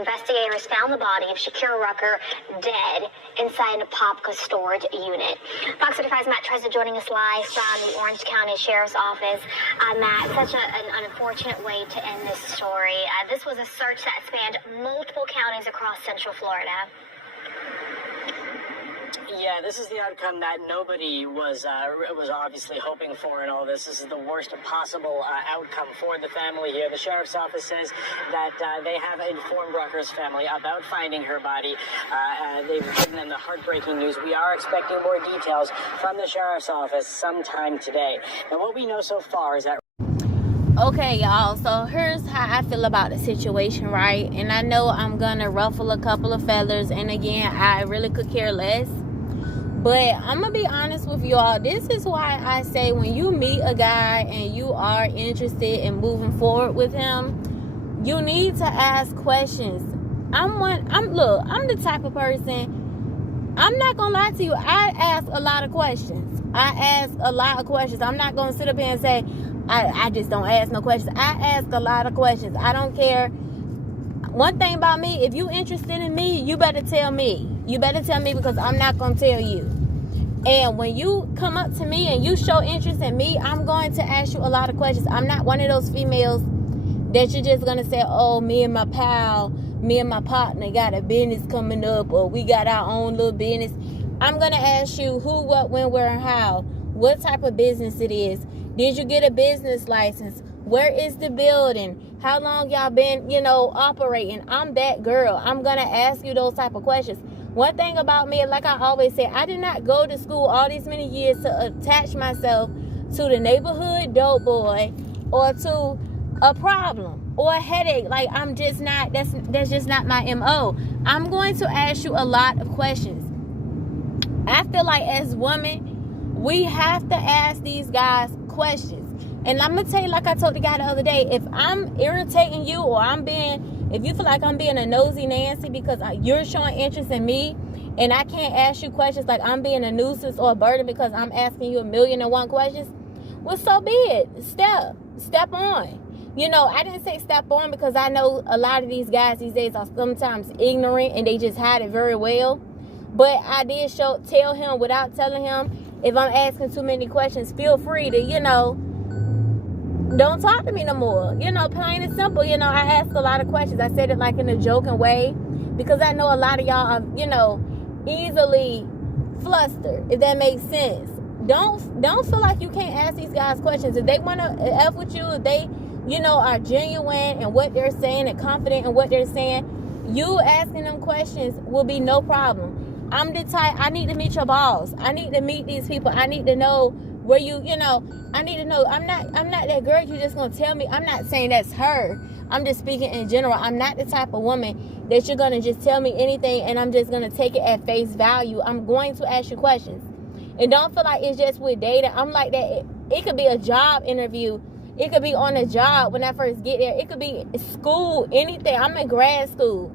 investigators found the body of Shakeira Rucker dead inside an Apopka storage unit. Fox 35's Matt Trezor joining us live from the Orange County Sheriff's Office. Matt, such an unfortunate way to end this story. This was a search that spanned multiple counties across Central Florida. Yeah, this is the outcome that nobody was obviously hoping for in all this. This is the worst possible outcome for the family here. The sheriff's office says that they have informed Rucker's family about finding her body. They've given them the heartbreaking news. We are expecting more details from the sheriff's office sometime today. Now, what we know so far is that... Okay, y'all, so here's how I feel about the situation, right? And I know I'm gonna ruffle a couple of feathers, and again, I really could care less. But I'm going to be honest with y'all. This is why I say when you meet a guy and you are interested in moving forward with him, you need to ask questions. I'm the type of person, I'm not going to lie to you. I ask a lot of questions. I'm not going to sit up here and say, I just don't ask no questions. I ask a lot of questions. I don't care. One thing about me, if you interested in me, you better tell me. You better tell me, because I'm not going to tell you. And when you come up to me and you show interest in me, I'm going to ask you a lot of questions. I'm not one of those females that you're just going to say, oh, me and my pal, me and my partner got a business coming up, or we got our own little business. I'm going to ask you who, what, when, where, and how. What type of business it is. Did you get a business license? Where is the building? How long y'all been, operating? I'm that girl. I'm going to ask you those type of questions. One thing about me, like I always say, I did not go to school all these many years to attach myself to the neighborhood dope boy or to a problem or a headache. Like, I'm just not, that's just not my MO. I'm going to ask you a lot of questions. I feel like as women, we have to ask these guys questions. And I'm going to tell you, like I told the guy the other day, if I'm irritating you, or if you feel like I'm being a nosy Nancy because you're showing interest in me and I can't ask you questions, like I'm being a nuisance or a burden because I'm asking you 1,000,001 questions, well, so be it. Step on. I didn't say step on because I know a lot of these guys these days are sometimes ignorant and they just hide it very well. But I did tell him without telling him, if I'm asking too many questions, feel free to, don't talk to me no more. Plain and simple. I ask a lot of questions. I said it like in a joking way because I know a lot of y'all are, easily flustered, if that makes sense. Don't feel like you can't ask these guys questions. If they want to F with you, if they, are genuine in what they're saying and confident in what they're saying, you asking them questions will be no problem. I'm the type, I need to meet your boss. I need to meet these people. I need to know where I need to know. I'm not that girl you just gonna tell me. I'm not saying that's her. I'm just speaking in general. I'm not the type of woman that you're gonna just tell me anything and I'm just gonna take it at face value. I'm going to ask you questions. And don't feel like it's just with dating. I'm like that. It could be a job interview. It could be on a job when I first get there. It could be school, anything. I'm in grad school.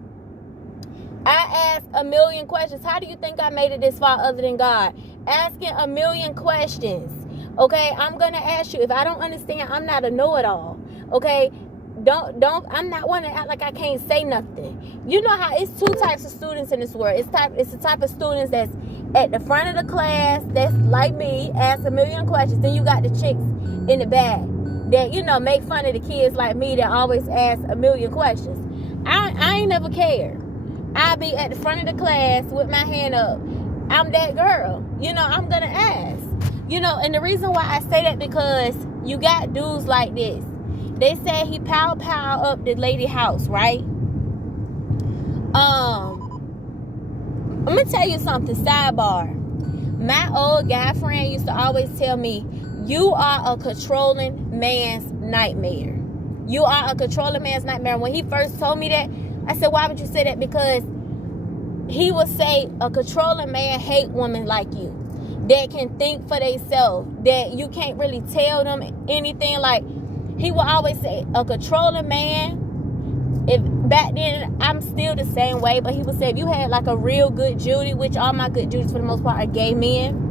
I asked 1,000,000 questions. How do you think I made it this far other than God? Asking 1,000,000 questions. Okay, I'm gonna ask you. If I don't understand, I'm not a know-it-all. Okay, I'm not one to act like I can't say nothing. You know how it's two types of students in this world. It's the type of students that's at the front of the class, that's like me, ask 1,000,000 questions. Then you got the chicks in the back that make fun of the kids like me that always ask 1,000,000 questions. I ain't never cared. I'll be at the front of the class with my hand up. I'm that girl. I'm gonna ask. And the reason why I say that, because you got dudes like this. They say he pow up the lady house, right? I'm gonna tell you something, sidebar. My old guy friend used to always tell me, you are a controlling man's nightmare. You are a controlling man's nightmare. When he first told me that, I said, why would you say that? Because he would say a controlling man hate women like you that can think for themselves, that you can't really tell them anything. Like, he would always say a controlling man, if back then I'm still the same way, but he would say if you had like a real good Judy, which all my good Judys for the most part are gay men.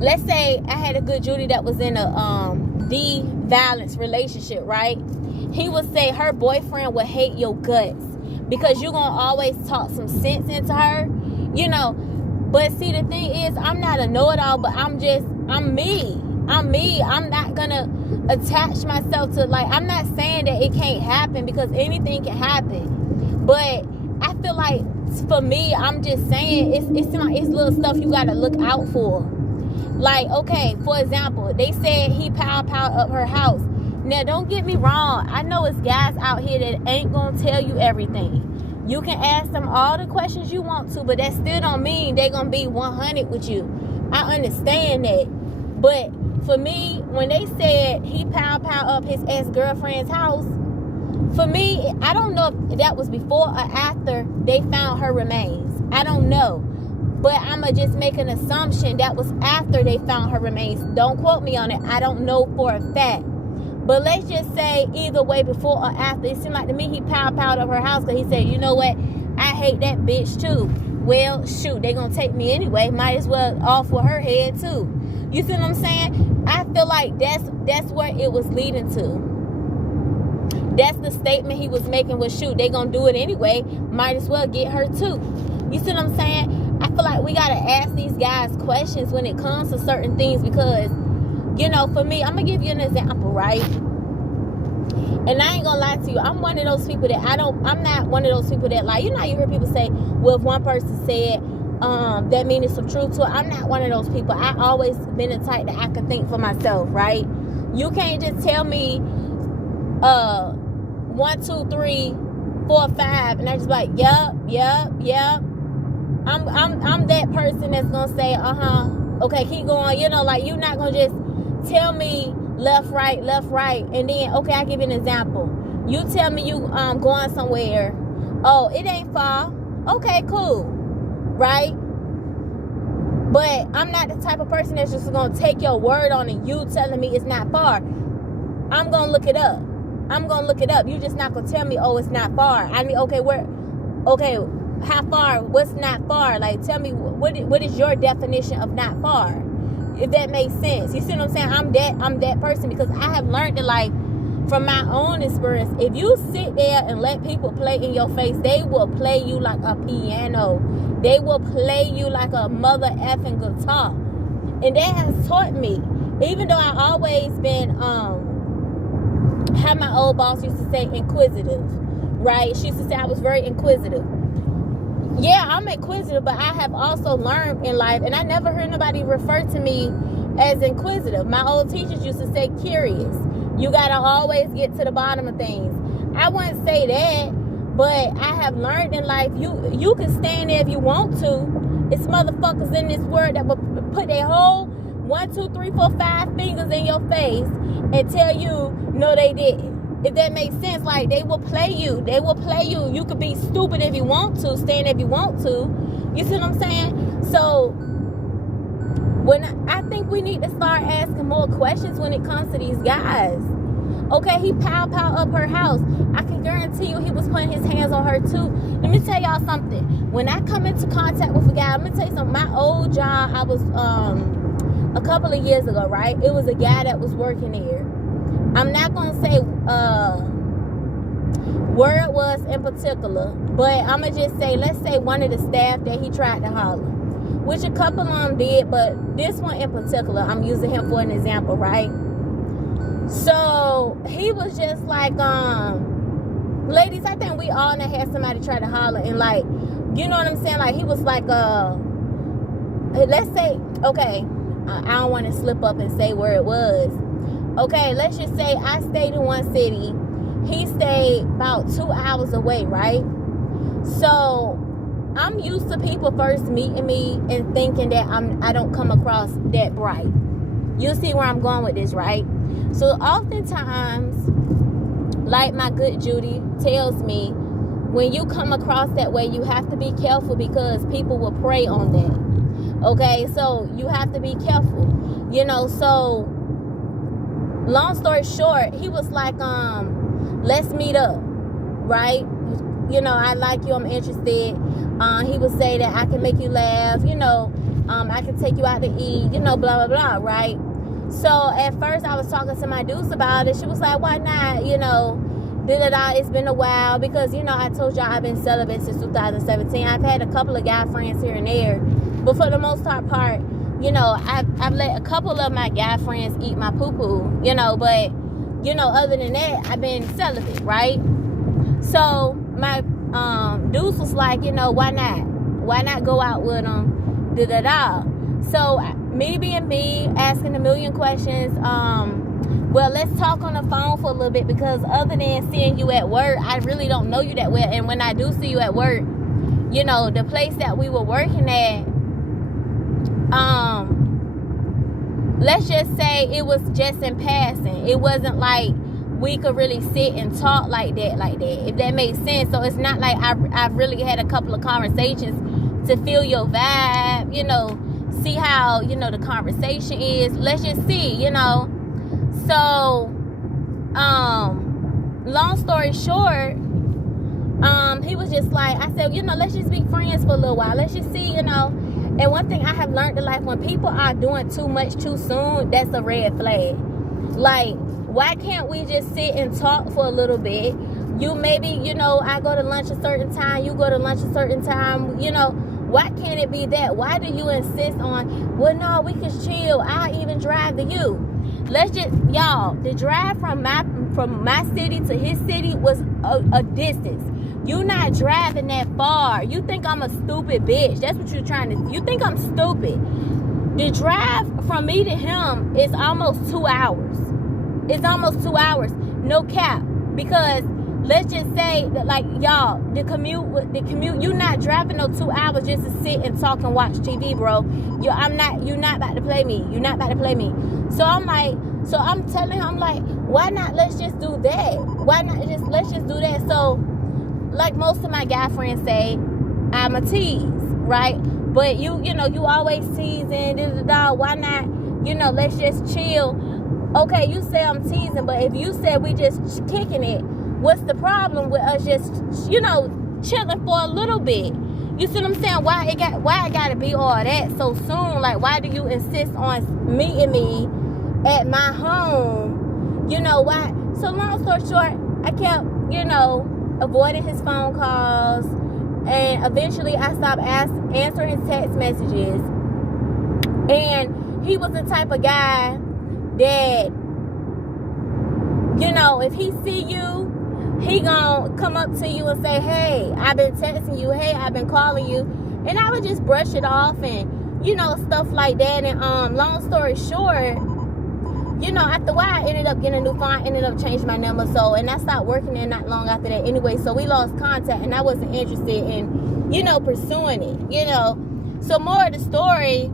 Let's say I had a good Judy that was in a de-violence relationship, right? He would say her boyfriend would hate your guts. because you're going to always talk some sense into her, you know. But see, the thing is, I'm not a know-it-all, but I'm me. I'm not going to attach myself to, like, I'm not saying that it can't happen, because anything can happen. But I feel like, for me, I'm just saying, it's little stuff you got to look out for. Like, okay, for example, they said he piled up her house. Now, don't get me wrong. I know it's guys out here that ain't going to tell you everything. You can ask them all the questions you want to, but that still don't mean they going to be 100 with you. I understand that. But for me, when they said he piled up his ex-girlfriend's house, for me, I don't know if that was before or after they found her remains. I don't know. But I'm going to just make an assumption that was after they found her remains. Don't quote me on it. I don't know for a fact. But let's just say either way, before or after. It seemed like to me he piled up her house, because he said, you know what, I hate that bitch too. Well, shoot, they gonna take me anyway. Might as well off with her head too. You see what I'm saying? I feel like that's where it was leading to. That's the statement he was making, was, shoot, they gonna do it anyway. Might as well get her too. You see what I'm saying? I feel like we gotta ask these guys questions when it comes to certain things, because, you know, for me, I'm going to give you an example, right? And I ain't going to lie to you. I'm one of those people that I'm not one of those people that, like, you know how you hear people say, well, if one person said, that means it's some truth to it. I'm not one of those people. I always been the type that I can think for myself, right? You can't just tell me, 1, 2, 3, 4, 5, and I just like, yep. I'm that person that's going to say, okay, keep going. You know, like, you're not going to just tell me left, right, and then, okay, I'll give you an example. You tell me you going somewhere. Oh, it ain't far. Okay, cool. Right? But I'm not the type of person that's just going to take your word on it. You telling me it's not far. I'm going to look it up. You just not going to tell me, oh, it's not far. I mean, okay, how far? What's not far? Like, tell me, what is your definition of not far? If that makes sense. You see what I'm saying? I'm that person, because I have learned that, like, from my own experience, if you sit there and let people play in your face, they will play you like a piano. They will play you like a mother effing guitar. And that has taught me, even though I always been, how my old boss used to say, inquisitive, right? She used to say I was very inquisitive. Yeah, I'm inquisitive, but I have also learned in life, and I never heard nobody refer to me as inquisitive. My old teachers used to say curious. You gotta always get to the bottom of things. I wouldn't say that, but I have learned in life, you can stand there if you want to. It's motherfuckers in this world that will put their whole 1, 2, 3, 4, 5 fingers in your face and tell you, no, they didn't. If that makes sense, like, they will play you. You could be stupid if you want to, stand if you want to. You see what I'm saying? So, I think we need to start asking more questions when it comes to these guys. Okay, he piled up her house. I can guarantee you he was putting his hands on her too. Let me tell y'all something. When I come into contact with a guy, I'm gonna tell you something. My old job, I was a couple of years ago, right? It was a guy that was working there. I'm not going to say where it was in particular, but I'm going to just say, let's say one of the staff that he tried to holler, which a couple of them did, but this one in particular, I'm using him for an example, right? So he was just like, ladies, I think we all done had somebody try to holler, and, like, you know what I'm saying? Like, he was like, let's say, okay, I don't want to slip up and say where it was. Okay, let's just say I stayed in one city. He stayed about 2 hours away, right? So I'm used to people first meeting me and thinking that I don't come across that bright. You see where I'm going with this, right? So oftentimes, like my good Judy tells me, when you come across that way, you have to be careful, because people will prey on that. Okay, so you have to be careful. You know, so long story short, he was like, let's meet up, right? You know, I like you, I'm interested. He would say that I can make you laugh, you know, I can take you out to eat, you know, blah, blah, blah, right? So at first I was talking to my deuce about it. She was like, why not? You know, It's been a while because, you know, I told y'all I've been celibate since 2017. I've had a couple of guy friends here and there, but for the most part, you know, I've let a couple of my guy friends eat my poo-poo, you know, but, you know, other than that, I've been celibate, right? So my dudes was like, you know, why not go out with them? So me being me, asking a million questions. Well, let's talk on the phone for a little bit, because other than seeing you at work, I really don't know you that well. And when I do see you at work, you know, the place that we were working at, let's just say it was just in passing. It wasn't like we could really sit and talk like that, if that makes sense. So it's not like I've really had a couple of conversations to feel your vibe, you know, see how, you know, the conversation is. Let's just see, you know. So, long story short, he was just like, I said, you know, let's just be friends for a little while. Let's just see, you know. And one thing I have learned in life, when people are doing too much too soon, that's a red flag. Like, why can't we just sit and talk for a little bit? You maybe, you know, I go to lunch a certain time, you go to lunch a certain time, you know. Why can't it be that? Why do you insist on, well, no, we can chill. I'll even drive to you. Let's just, y'all, the drive from my city to his city was a distance. You not driving that far. You think I'm a stupid bitch. That's what you're trying to, you think I'm stupid. The drive from me to him is almost 2 hours. It's almost 2 hours. No cap. Because let's just say that, like, y'all, the commute, you not driving no 2 hours just to sit and talk and watch TV, bro. You're not about to play me. You're not about to play me. So I'm like, so I'm telling him, I'm like, why not let's just do that? Why not let's just do that? So, like most of my guy friends say, I'm a tease, right? But you know, you always teasing, why not, you know, let's just chill. Okay, you say I'm teasing, but if you said we just kicking it, what's the problem with us just, you know, chilling for a little bit? You see what I'm saying? Why it gotta be all that so soon? Like, why do you insist on meeting me at my home? You know why? So long story short, I kept, you know, avoiding his phone calls, and eventually I stopped answering his text messages. And he was the type of guy that, you know, if he see you, he gonna come up to you and say, hey, I've been texting you, hey, I've been calling you. And I would just brush it off and, you know, stuff like that. And long story short, you know, after a while I ended up getting a new phone, ended up changing my number. So, and I stopped working there not long after that anyway. So we lost contact, and I wasn't interested in, you know, pursuing it, you know. So more of the story,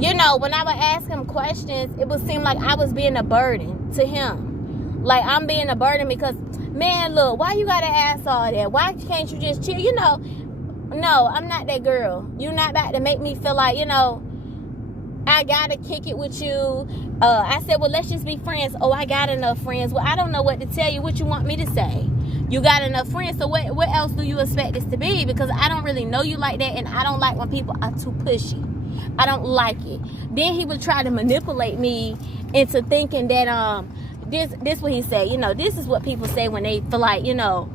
you know, when I would ask him questions, it would seem like I was being a burden to him. Like, I'm being a burden because, man, look, why you gotta ask all that? Why can't you just chill? You know, no, I'm not that girl. You're not about to make me feel like, you know, I gotta kick it with you. I said, well, let's just be friends. Oh, I got enough friends. Well, I don't know what to tell you. What you want me to say? You got enough friends, so what else do you expect this to be? Because I don't really know you like that, and I don't like when people are too pushy. I don't like it. Then he would try to manipulate me into thinking that this what he said, you know, this is what people say when they feel like, you know,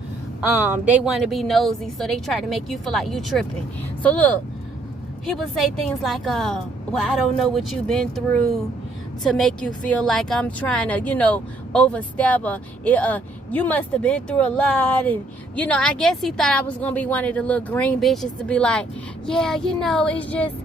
they want to be nosy, so they try to make you feel like you tripping. So look, he would say things like, well, I don't know what you've been through to make you feel like I'm trying to, you know, overstep, or you must have been through a lot. And, you know, I guess he thought I was going to be one of the little green bitches to be like, yeah, you know, it's just,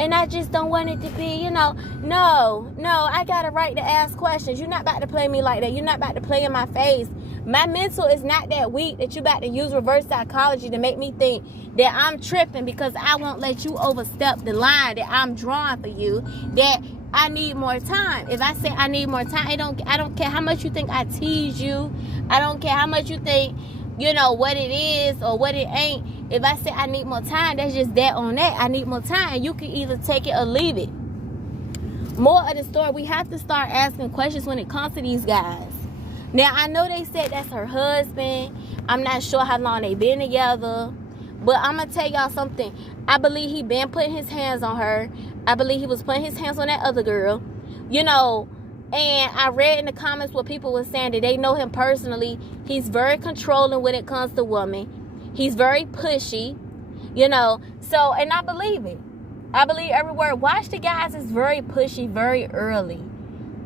and I just don't want it to be, you know. No, I got a right to ask questions. You're not about to play me like that. You're not about to play in my face. My mental is not that weak that you about to use reverse psychology to make me think that I'm tripping because I won't let you overstep the line that I'm drawing for you, that I need more time. If I say I need more time, I don't care how much you think I tease you. I don't care how much you think, you know, what it is or what it ain't. If I say I need more time, that's just that on that. I need more time. You can either take it or leave it. More of the story, we have to start asking questions when it comes to these guys. Now, I know they said that's her husband. I'm not sure how long they been together. But I'm going to tell y'all something. I believe he been putting his hands on her. I believe he was putting his hands on that other girl. You know, And I read in the comments what people were saying that they know him personally. He's very controlling when it comes to women. He's very pushy, you know. So, and I believe it. I believe every word. Watch the guys is very pushy very early.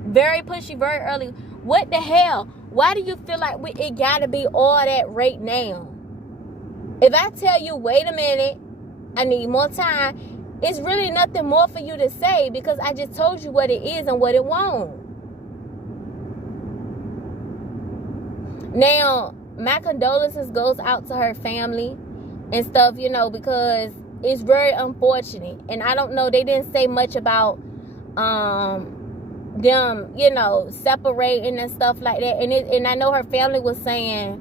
Very pushy very early. What the hell? Why do you feel like it gotta be all that right now? If I tell you, wait a minute, I need more time, it's really nothing more for you to say because I just told you what it is and what it won't. Now, my condolences goes out to her family and stuff, you know, because it's very unfortunate. And I don't know, they didn't say much about them, you know, separating and stuff like that. And I know her family was saying,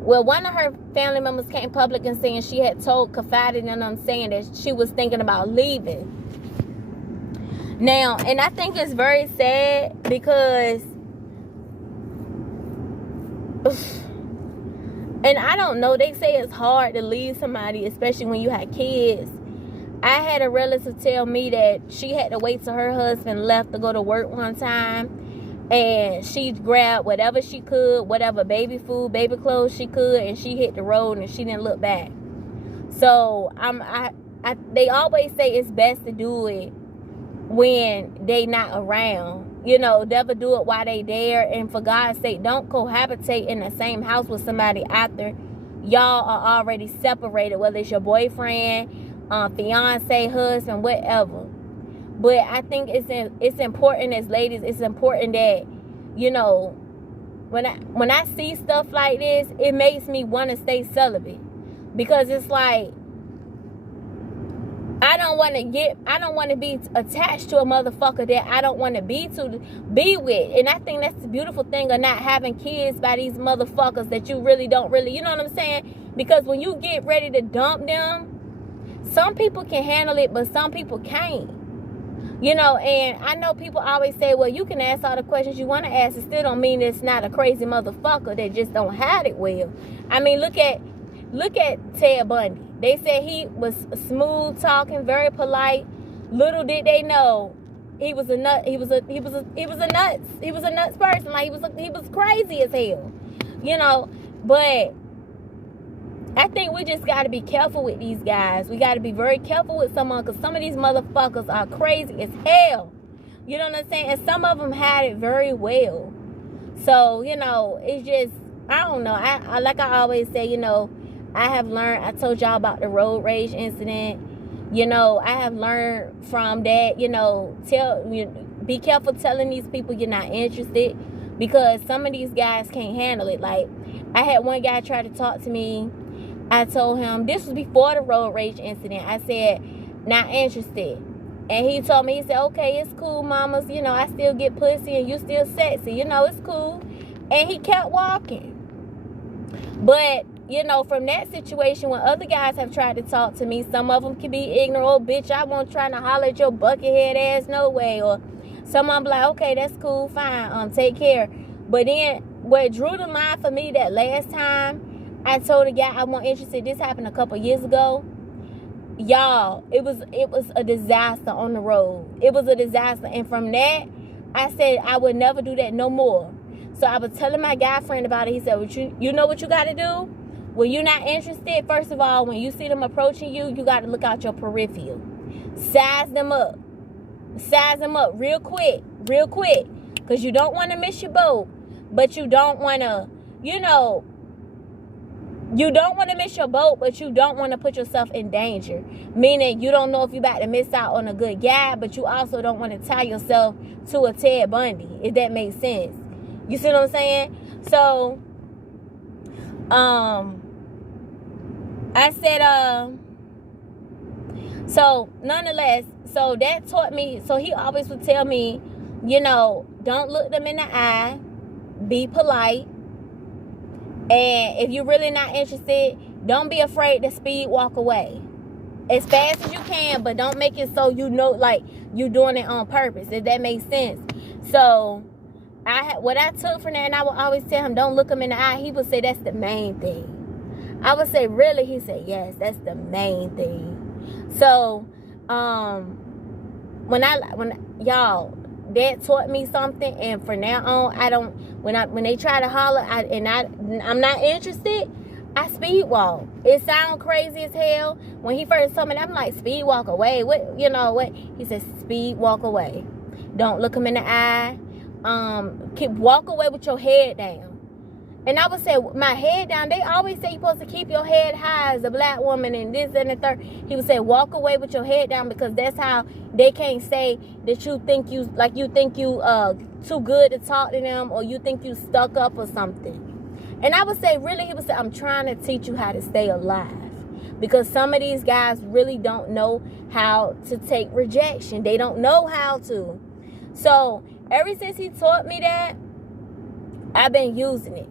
well, one of her family members came public and saying she had confided in them, saying that she was thinking about leaving. Now, and I think it's very sad because, and I don't know, they say it's hard to leave somebody, especially when you had kids. I had a relative tell me that she had to wait till her husband left to go to work one time. And she grabbed whatever she could, whatever baby food, baby clothes she could, and she hit the road and she didn't look back. So they always say it's best to do it when they not around. You know, never do it while they there. And for God's sake, don't cohabitate in the same house with somebody after y'all are already separated, whether it's your boyfriend, fiance, husband, whatever. But I think it's important as ladies, it's important that, you know, when I see stuff like this, it makes me want to stay celibate. Because it's like, I don't want to be attached to a motherfucker that I don't want to be with. And I think that's the beautiful thing of not having kids by these motherfuckers that you really don't really, you know what I'm saying? Because when you get ready to dump them, some people can handle it, but some people can't. You know, and I know people always say, well, you can ask all the questions you want to ask. It still don't mean it's not a crazy motherfucker that just don't hide it well. I mean, look at Ted Bundy. They said he was smooth talking, very polite. Little did they know he was a nut. He was a nuts person. Like he was crazy as hell. You know, but I think we just got to be careful with these guys. We got to be very careful with someone because some of these motherfuckers are crazy as hell. You know what I'm saying? And some of them had it very well. So, you know, it's just, I don't know. I like I always say, you know, I have learned, I told y'all about the road rage incident. You know, I have learned from that, you know, be careful telling these people you're not interested because some of these guys can't handle it. Like, I had one guy try to talk to me. I told him, this was before the road rage incident. I said, not interested. And he told me, he said, okay, it's cool, mamas. You know, I still get pussy and you still sexy. You know, it's cool. And he kept walking. But, you know, from that situation, when other guys have tried to talk to me, some of them can be ignorant. Oh, bitch, I won't try to holler at your buckethead ass no way. Or some of them be like, okay, that's cool, fine, take care. But then, what drew the line for me that last time, I told a guy I wasn't interested. This happened a couple years ago. Y'all, it was a disaster on the road. It was a disaster. And from that, I said I would never do that no more. So I was telling my guy friend about it. He said, well, you know what you got to do? When you're not interested, first of all, when you see them approaching you, you got to look out your peripheral. Size them up. Size them up real quick. Because you don't want to miss your boat. But you don't want to, you know, you don't want to miss your boat, but you don't want to put yourself in danger. Meaning you don't know if you're about to miss out on a good guy, but you also don't want to tie yourself to a Ted Bundy, if that makes sense. You see what I'm saying? So, I said, so nonetheless, so that taught me, so he always would tell me, you know, don't look them in the eye, be polite. And if you're really not interested, don't be afraid to speed walk away. As fast as you can, but don't make it so you know, like, you doing it on purpose, if that makes sense. So, what I took from that, and I would always tell him, don't look him in the eye, he would say, that's the main thing. I would say, really? He said, yes, that's the main thing. So, when y'all, that taught me something, and from now on, I don't. When they try to holler, I'm not interested. I speed walk. It sounds crazy as hell. When he first told me, I'm like, speed walk away. What, you know what? He said, speed walk away. Don't look him in the eye. Walk away with your head down. And I would say, my head down. They always say you're supposed to keep your head high as a black woman and this and the third. He would say, walk away with your head down, because that's how they can't say that you think you too good to talk to them, or you think you stuck up or something. And I would say, really, he would say, I'm trying to teach you how to stay alive. Because some of these guys really don't know how to take rejection. They don't know how to. So ever since he taught me that, I've been using it.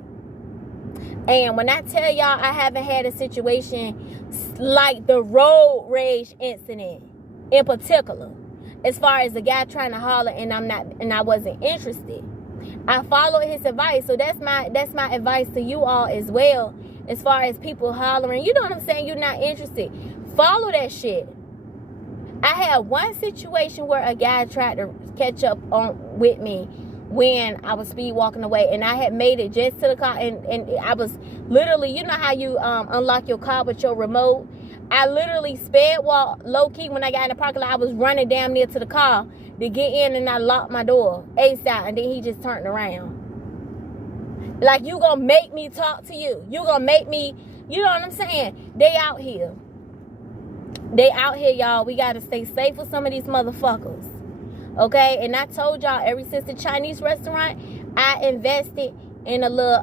And when I tell y'all, I haven't had a situation like the road rage incident in particular, as far as the guy trying to holler and I wasn't interested. I followed his advice. So that's my advice to you all as well, as far as people hollering. You know what I'm saying? You're not interested. Follow that shit. I had one situation where a guy tried to catch up with me when I was speed walking away, and I had made it just to the car, and I was literally, you know how you unlock your car with your remote? I literally sped walk low key. When I got in the parking lot, I was running damn near to the car to get in, and I locked my door ASAP, and then he just turned around. Like, you gonna make me talk to you? You gonna make me, you know what I'm saying? They out here, y'all. We gotta stay safe with some of these motherfuckers. Okay, and I told y'all, ever since the Chinese restaurant, I invested in a little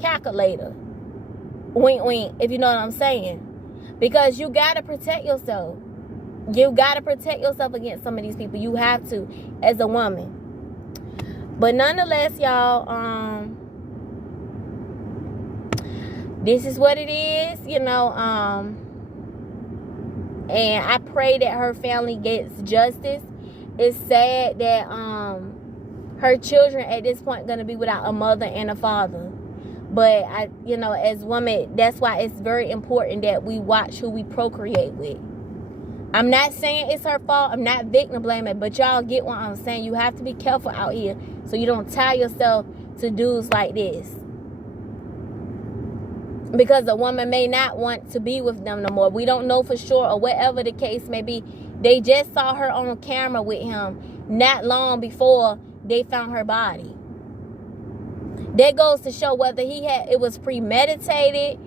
calculator. Wink, wink, if you know what I'm saying. Because you gotta protect yourself. You gotta protect yourself against some of these people. You have to, as a woman. But nonetheless, y'all, this is what it is, you know. And I pray that her family gets justice. It's sad that her children at this point gonna be without a mother and a father. But as women, that's why it's very important that we watch who we procreate with. I'm not saying it's her fault. I'm not victim blaming, but y'all get what I'm saying. You have to be careful out here so you don't tie yourself to dudes like this. Because a woman may not want to be with them no more. We don't know for sure, or whatever the case may be. They just saw her on camera with him not long before they found her body. That goes to show whether it was premeditated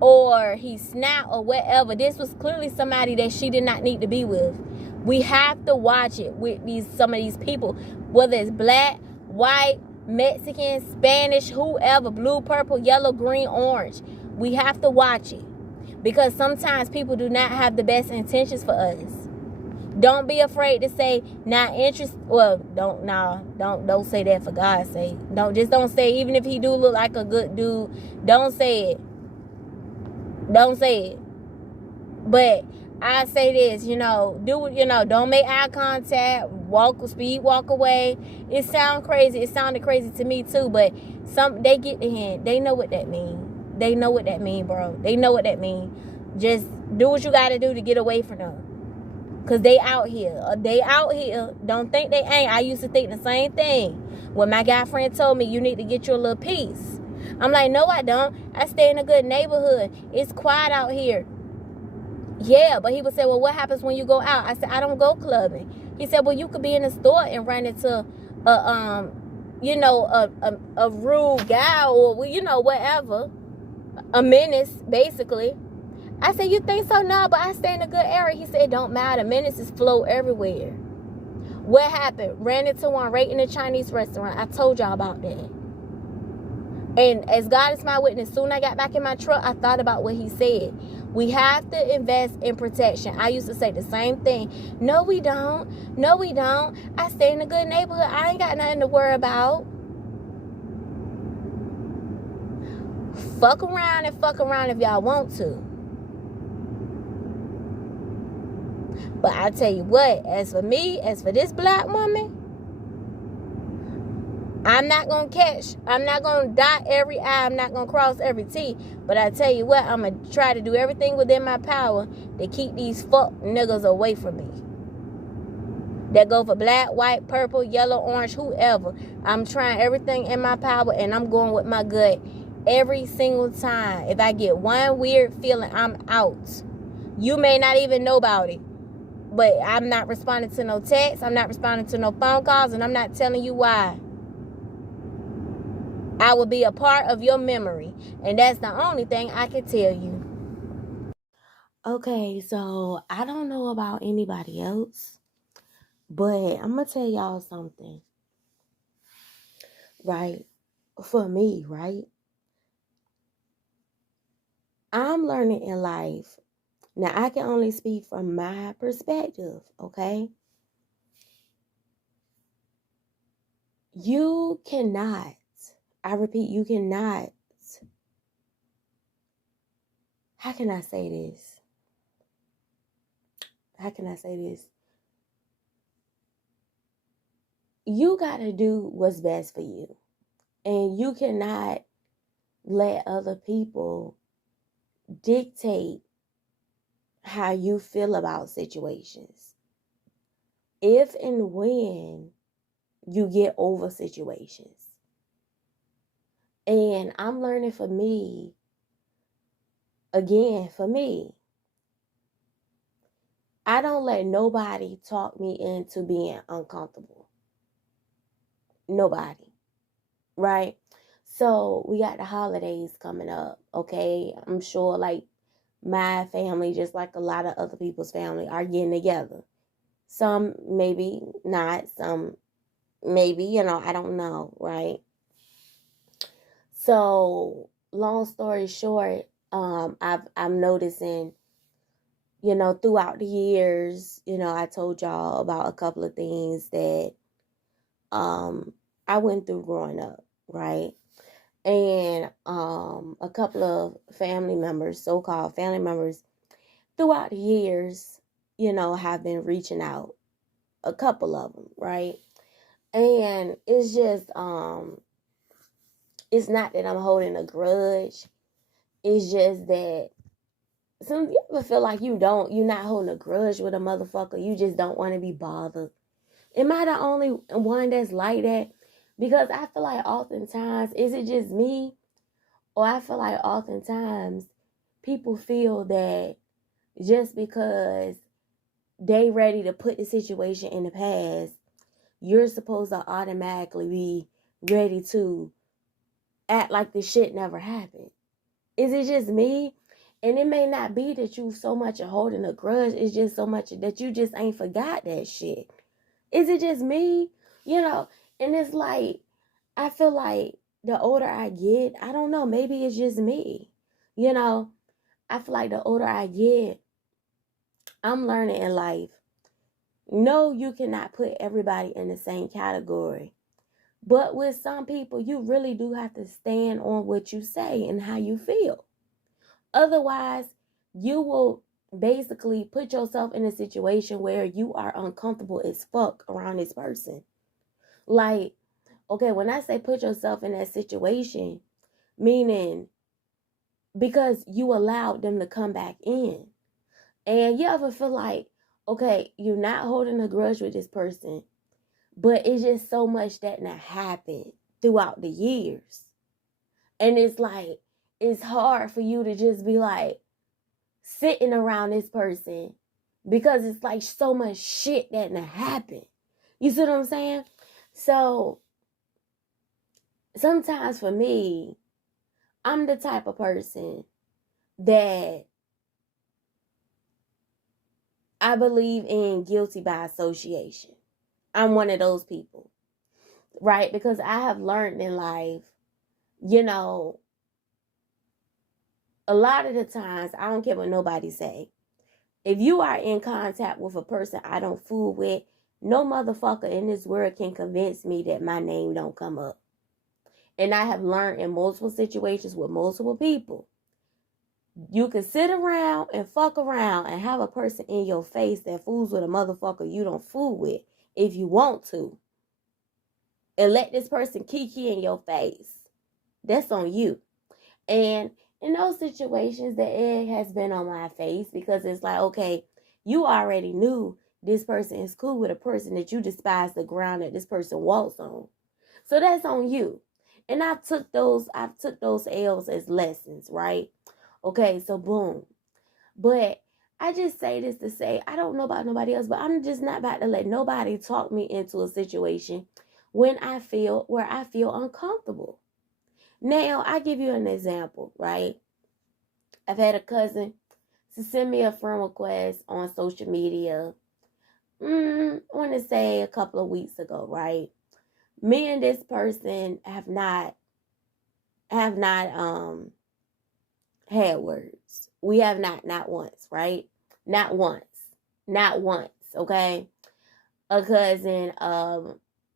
or he snapped or whatever. This was clearly somebody that she did not need to be with. We have to watch it with some of these people, whether it's black, white, Mexican, Spanish, whoever, blue, purple, yellow, green, orange. We have to watch it, because sometimes people do not have the best intentions for us. Don't be afraid to say not interested. Well, don't say that, for God's sake. Don't say, even if he do look like a good dude, don't say it. Don't say it. But I say this, don't make eye contact, speed walk away. It sounds crazy. It sounded crazy to me too, but they get the hint. They know what that means. They know what that means, bro. They know what that means. Just do what you got to do to get away from them. Because they out here. Don't think they ain't. I used to think the same thing. When my guy friend told me, you need to get your little piece. I'm like, no, I don't. I stay in a good neighborhood. It's quiet out here. Yeah, but he would say, well, what happens when you go out? I said, I don't go clubbing. He said, well, you could be in a store and run into a rude guy, or, whatever. A menace, basically. I said, you think so? No, but I stay in a good area. He said, it don't matter. Menaces flow everywhere. What happened? Ran into one right in the Chinese restaurant. I told y'all about that. And as God is my witness, soon I got back in my truck, I thought about what he said. We have to invest in protection. I used to say the same thing. No, we don't. No, we don't. I stay in a good neighborhood. I ain't got nothing to worry about. Fuck around if y'all want to. But I tell you what, as for this black woman, I'm not going to dot every I, I'm not going to cross every T. But I tell you what, I'm going to try to do everything within my power to keep these fuck niggas away from me. That go for black, white, purple, yellow, orange, whoever. I'm trying everything in my power, and I'm going with my gut every single time. If I get one weird feeling, I'm out. You may not even know about it, but I'm not responding to no texts. I'm not responding to no phone calls, and I'm not telling you why. I will be a part of your memory, and that's the only thing I can tell you. Okay, so I don't know about anybody else, but I'm going to tell y'all something. Right? For me, right? I'm learning in life. Now, I can only speak from my perspective, okay? You cannot, I repeat, you cannot, how can I say this? How can I say this? You got to do what's best for you. And you cannot let other people dictate how you feel about situations. If and when you get over situations. And I'm learning for me, again, for me, I don't let nobody talk me into being uncomfortable. Nobody. Right? So we got the holidays coming up, okay? I'm sure like my family, just like a lot of other people's family, are getting together. Some maybe not, some maybe, I don't know, right? So long story short, I'm noticing, throughout the years, I told y'all about a couple of things that I went through growing up, right? And a couple of family members, so-called family members, throughout the years, have been reaching out. A couple of them, right? And it's just it's not that I'm holding a grudge. It's just that you ever feel like you're not holding a grudge with a motherfucker. You just don't want to be bothered. Am I the only one that's like that? Because I feel like oftentimes, is it just me? Or I feel like oftentimes people feel that just because they ready to put the situation in the past, you're supposed to automatically be ready to act like the shit never happened. Is it just me? And it may not be that you so much are holding a grudge. It's just so much that you just ain't forgot that shit. Is it just me? And it's like, I feel like the older I get, I don't know, maybe it's just me. I feel like the older I get, I'm learning in life. No, you cannot put everybody in the same category. But with some people, you really do have to stand on what you say and how you feel. Otherwise, you will basically put yourself in a situation where you are uncomfortable as fuck around this person. Like, okay, when I say put yourself in that situation, meaning because you allowed them to come back in. And you ever feel like, okay, you're not holding a grudge with this person, but it's just so much that happened throughout the years. And it's like, it's hard for you to just be like sitting around this person because it's like so much shit that happened. You see what I'm saying? So sometimes for me, I'm the type of person that I believe in guilty by association. I'm one of those people, right? Because I have learned in life, a lot of the times, I don't care what nobody say. If you are in contact with a person I don't fool with, no motherfucker in this world can convince me that my name don't come up. And I have learned in multiple situations with multiple people. You can sit around and fuck around and have a person in your face that fools with a motherfucker you don't fool with if you want to. And let this person kiki in your face. That's on you. And in those situations, the egg has been on my face because it's like, okay, you already knew this person is cool with a person that you despise the ground that this person walks on. So that's on you. And I took those L's as lessons, right? Okay, so boom. But I just say this to say, I don't know about nobody else, but I'm just not about to let nobody talk me into a situation where I feel uncomfortable. Now, I give you an example, right? I've had a cousin to send me a friend request on social media. I want to say a couple of weeks ago, right? Me and this person have not had words. We have not once, right? Not once. Okay? A cousin,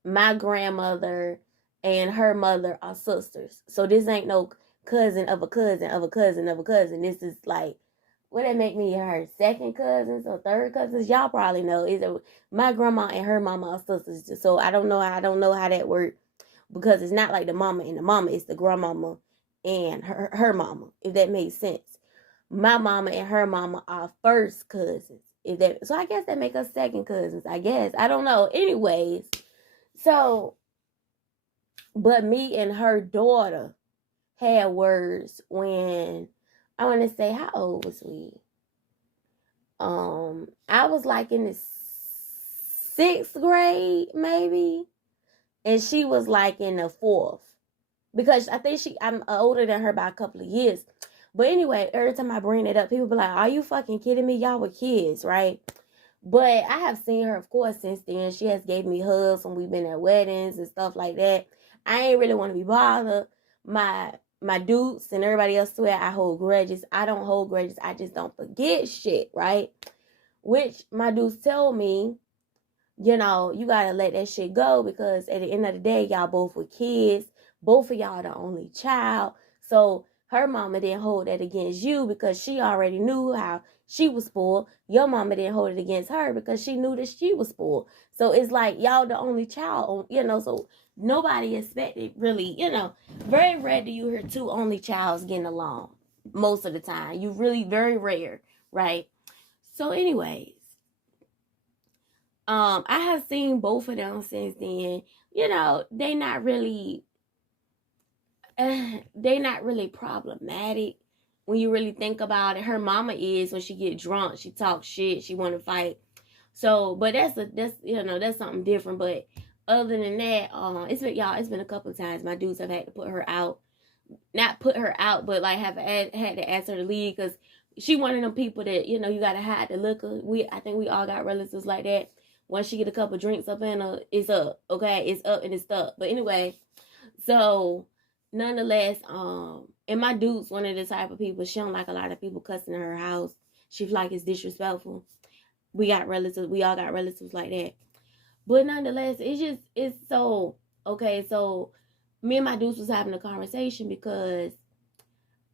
my grandmother and her mother are sisters. So this ain't no cousin of a cousin of a cousin of a cousin. This is like, what that make me her second cousins or third cousins? Y'all probably know. My grandma and her mama are sisters. So I don't know how that works, because it's not like the mama and the mama. It's the grandmama and her mama, if that makes sense. My mama and her mama are first cousins. So I guess that make us second cousins, I guess. I don't know. Anyways, so, but me and her daughter had words when, I want to say, how old was we? I was like in the 6th grade, maybe. And she was like in the 4th. Because I think I'm older than her by a couple of years. But anyway, every time I bring it up, people be like, are you fucking kidding me? Y'all were kids, right? But I have seen her, of course, since then. She has gave me hugs when we've been at weddings and stuff like that. I ain't really want to be bothered. My dudes and everybody else swear I hold grudges. I don't hold grudges. I just don't forget shit, right? Which my dudes tell me, you know, you got to let that shit go, because at the end of the day, y'all both were kids. Both of y'all the only child. So her mama didn't hold that against you because she already knew how she was spoiled. Your mama didn't hold it against her because she knew that she was spoiled. So it's like y'all the only child, you know, so nobody expected really, you know, very rare do you hear two only childs getting along most of the time. You really very rare, right? So anyways, I have seen both of them since then. You know, they not really problematic when you really think about it. Her mama is, when she get drunk, she talks shit, she want to fight. So, but that's something different. But other than that, it's been a couple of times my dudes have had to put her out. Not put her out, but like had to ask her to leave, because she one of them people that, you know, you gotta hide the liquor. I think we all got relatives like that. Once she get a couple drinks up in her, it's up. Okay, it's up and it's up. But anyway, so nonetheless, and my dude's one of the type of people, she don't like a lot of people cussing in her house. She feel like it's disrespectful. We all got relatives like that. But nonetheless, it's so, okay, so me and my dudes was having a conversation because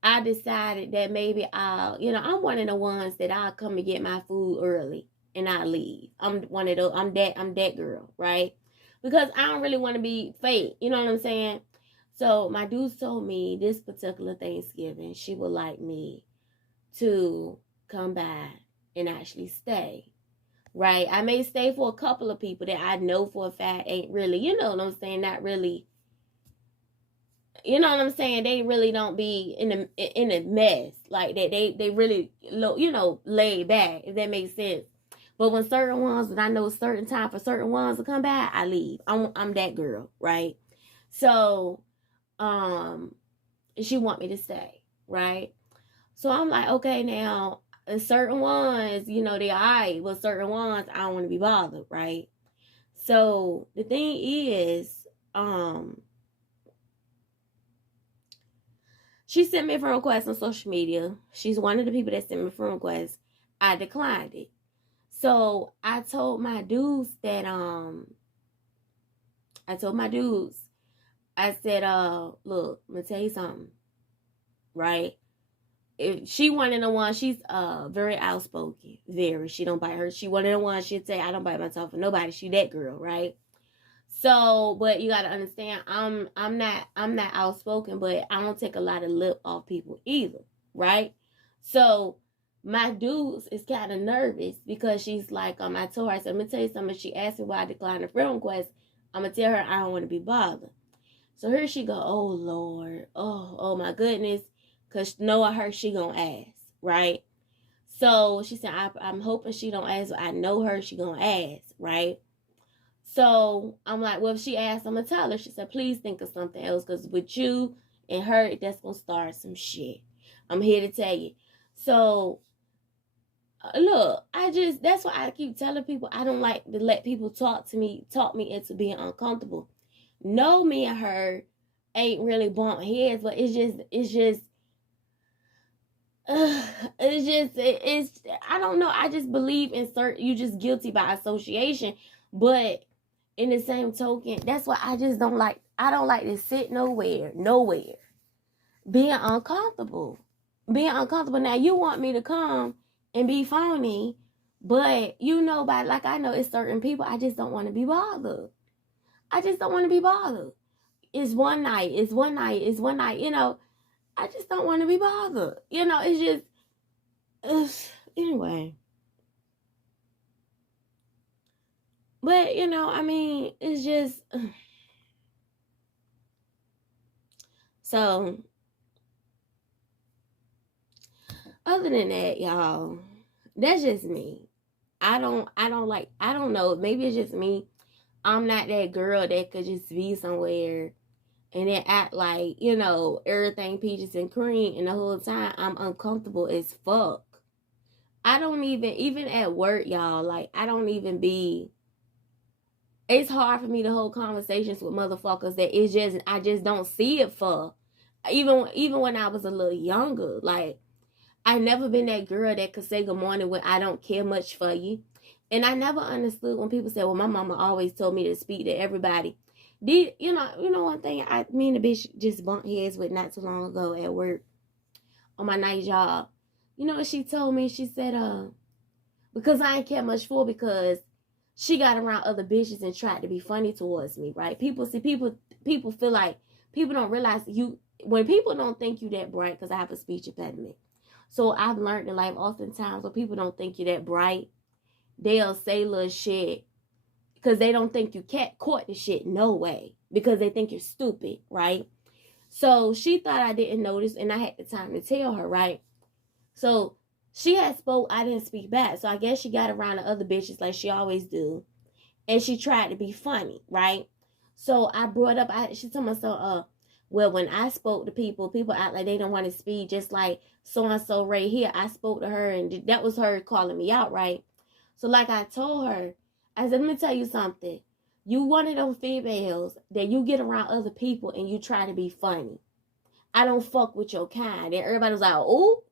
I decided that maybe I'm one of the ones that I'll come and get my food early and I'll leave. I'm one of those, I'm that girl, right? Because I don't really want to be fake, you know what I'm saying? So my dudes told me this particular Thanksgiving, she would like me to come by and actually stay, right? I may stay for a couple of people that I know for a fact ain't really, you know what I'm saying, not really, you know what I'm saying, they really don't be in a mess like that. They really, you know, laid back, if that makes sense. But when certain ones, when I know certain time for certain ones to come by, I leave. I'm that girl, right? So, she want me to stay, right? So I'm like, okay, now certain ones, you know, they alright. But certain ones, I don't want to be bothered, right? So the thing is, she sent me a friend request on social media. She's one of the people that sent me a friend request. I declined it. So I told my dudes that I said, look, I'm gonna tell you something, right? If she one of the ones, she's very outspoken, very. She don't bite her. She one of the ones, she'd say, I don't bite my tongue for nobody. She that girl, right? So, but you gotta understand, I'm not outspoken, but I don't take a lot of lip off people either, right? So my dudes is kind of nervous because she's like, I told her, I said, I'm gonna tell you something. She asked me why I declined the friend request. I'm gonna tell her I don't want to be bothered. So here she go, oh Lord, oh my goodness, cause knowing her, she gonna ask, right? So she said, I'm hoping she don't ask. I know her, she gonna ask, right? So I'm like, well, if she asks, I'm gonna tell her. She said, please think of something else, cause with you and her, that's gonna start some shit. I'm here to tell you. So look, that's why I keep telling people I don't like to let people talk me into being uncomfortable. No, me and her ain't really bumped heads, but it's I don't know. I just believe in you just guilty by association, but in the same token, that's why I don't like to sit nowhere being uncomfortable. Now you want me to come and be phony, but I know it's certain people I just don't want to be bothered. It's one night, I just don't want to be bothered. It's just anyway. But it's just so other than that, y'all, that's just me. I don't know, maybe it's just me. I'm not that girl that could just be somewhere and then act like, everything peaches and cream, and the whole time I'm uncomfortable as fuck. I don't even at work, y'all, like, it's hard for me to hold conversations with motherfuckers that I just don't see it for. Even when I was a little younger, like, I never been that girl that could say good morning when I don't care much for you. And I never understood when people say, well, my mama always told me to speak to everybody. One thing me and the bitch just bumped heads with not too long ago at work on my night job. You know what she told me? She said, because I ain't care much for, because she got around other bitches and tried to be funny towards me, right? People feel like, people don't realize when people don't think you that bright, because I have a speech impediment. So I've learned in life, oftentimes when people don't think you that bright, they'll say little shit because they don't think you caught the shit. No way. Because they think you're stupid, right? So she thought I didn't notice, and I had the time to tell her, right? So she had spoke, I didn't speak back. So I guess she got around the other bitches like she always do. And she tried to be funny, right? So I brought up, she told me, well, when I spoke to people act like they don't want to speak, just like so-and-so right here. I spoke to her, and that was her calling me out, right? So like I told her, I said, let me tell you something. You one of them females that you get around other people and you try to be funny. I don't fuck with your kind. And everybody was like, oh,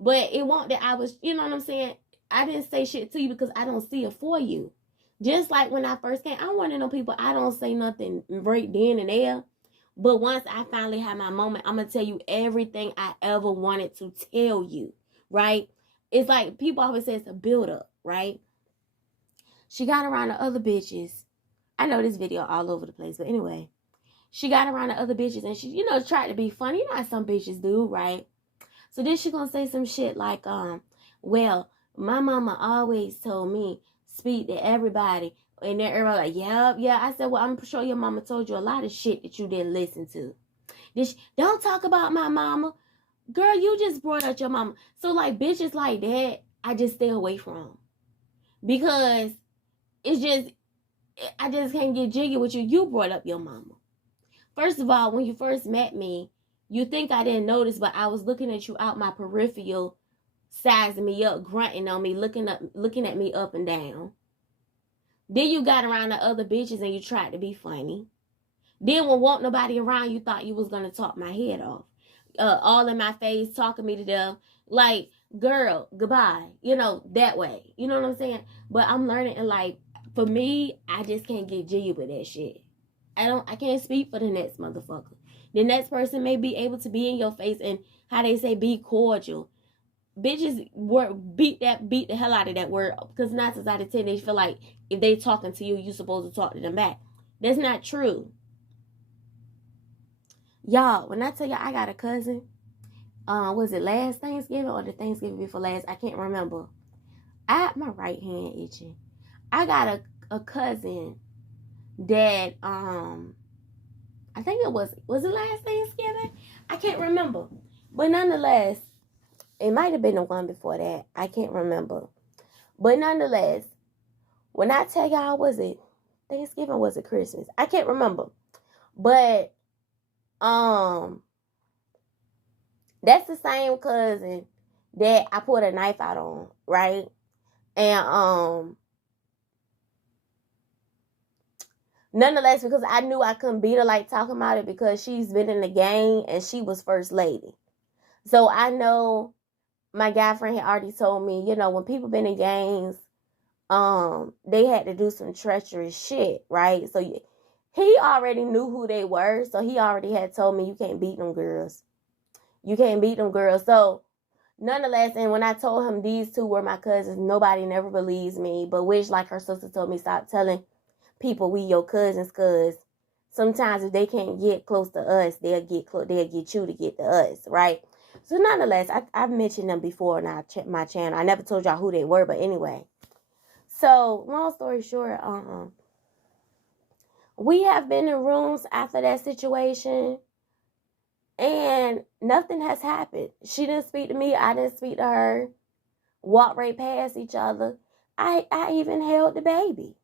but it won't that I was, you know what I'm saying? I didn't say shit to you because I don't see it for you. Just like when I first came, I'm one of them people, I don't say nothing right then and there. But once I finally have my moment, I'm going to tell you everything I ever wanted to tell you, right? It's like people always say it's a build-up, right? She got around the other bitches. I know this video all over the place, but anyway. She got around the other bitches and she, tried to be funny. You know how some bitches do, right? So then she going to say some shit like, well, my mama always told me, speak to everybody. And then everybody like, yeah. I said, well, I'm sure your mama told you a lot of shit that you didn't listen to. Don't talk about my mama. Girl, you just brought up your mama. So like bitches like that, I just stay away from. Because I just can't get jiggy with you. You brought up your mama. First of all, when you first met me, you think I didn't notice, but I was looking at you out my peripheral, sizing me up, grunting on me, looking at me up and down. Then you got around the other bitches and you tried to be funny. Then when won't nobody around, you thought you was going to talk my head off. All in my face, talking me to death. Like, girl, goodbye. That way. You know what I'm saying? But I'm learning, and like, for me, I just can't get jiggy with that shit. I can't speak for the next motherfucker. The next person may be able to be in your face and, how they say, be cordial. Bitches beat the hell out of that word, because 9 times out of 10 they feel like if they talking to you, you supposed to talk to them back. That's not true. Y'all, when I tell y'all I got a cousin, Was it last Thanksgiving or the Thanksgiving before last? I can't remember. I have my right hand itching. I got a cousin that I think it was it last Thanksgiving? I can't remember. But nonetheless, it might have been the one before that. I can't remember. But nonetheless, when I tell y'all, was it Thanksgiving? Was it Christmas? I can't remember. But that's the same cousin that I put a knife out on, right? And nonetheless, because I knew I couldn't beat her like talking about it because she's been in the gang and she was first lady. So I know my guy friend had already told me, you know, when people been in gangs, they had to do some treacherous shit, right? So he already knew who they were. So he already had told me, you can't beat them girls. You can't beat them girls. So nonetheless, and when I told him these two were my cousins, nobody never believes me. But which, like her sister told me, stop telling people we your cousins, because sometimes if they can't get close to us, they'll get you to get to us, right? So nonetheless, I've mentioned them before on my channel. I never told y'all who they were, but anyway. So long story short, we have been in rooms after that situation, and nothing has happened. She didn't speak to me. I didn't speak to her. Walked right past each other. I even held the baby.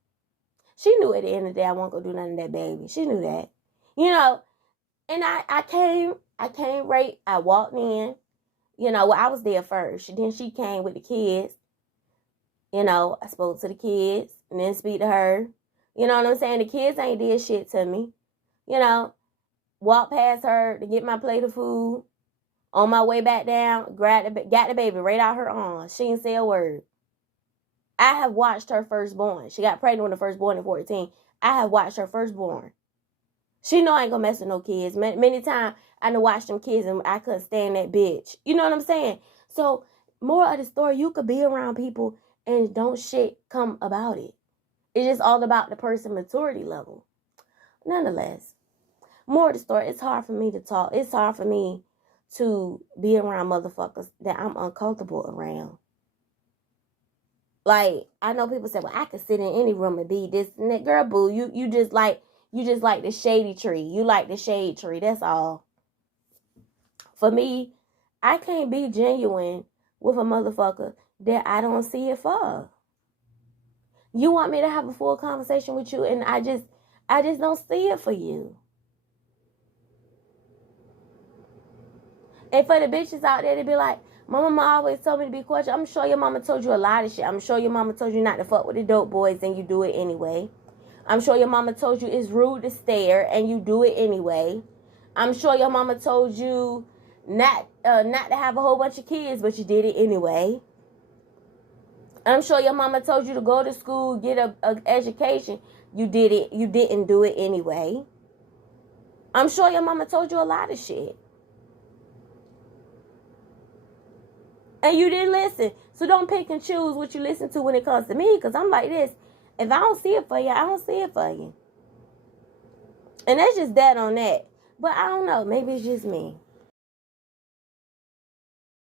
She knew at the end of the day I wasn't gonna do nothing to that baby. She knew that, you know. And I came right. I walked in. You know, well, I was there first. Then she came with the kids. You know, I spoke to the kids and then speak to her. You know what I'm saying? The kids ain't did shit to me. You know, walked past her to get my plate of food. On my way back down, got the baby right out her arms. She didn't say a word. I have watched her firstborn. She got pregnant when the firstborn at 14. I have watched her firstborn. She know I ain't gonna mess with no kids. Many times I done watched them kids and I couldn't stand that bitch. You know what I'm saying? So, more of the story, you could be around people and don't shit come about it. It's just all about the person's maturity level. Nonetheless, more of the story, it's hard for me to talk. It's hard for me to be around motherfuckers that I'm uncomfortable around. Like, I know people say, well, I could sit in any room and be this and that. Girl, boo, you just like the shady tree. You like the shade tree. That's all. For me, I can't be genuine with a motherfucker that I don't see it for. You want me to have a full conversation with you and I just don't see it for you. And for the bitches out there to be like, my mama always told me to be cautious. I'm sure your mama told you a lot of shit. I'm sure your mama told you not to fuck with the dope boys and you do it anyway. I'm sure your mama told you it's rude to stare and you do it anyway. I'm sure your mama told you not to have a whole bunch of kids, but you did it anyway. I'm sure your mama told you to go to school, get a education. You did it. You didn't do it anyway. I'm sure your mama told you a lot of shit. And you didn't listen. So don't pick and choose what you listen to when it comes to me. Because I'm like this. If I don't see it for you, I don't see it for you. And that's just that on that. But I don't know. Maybe it's just me.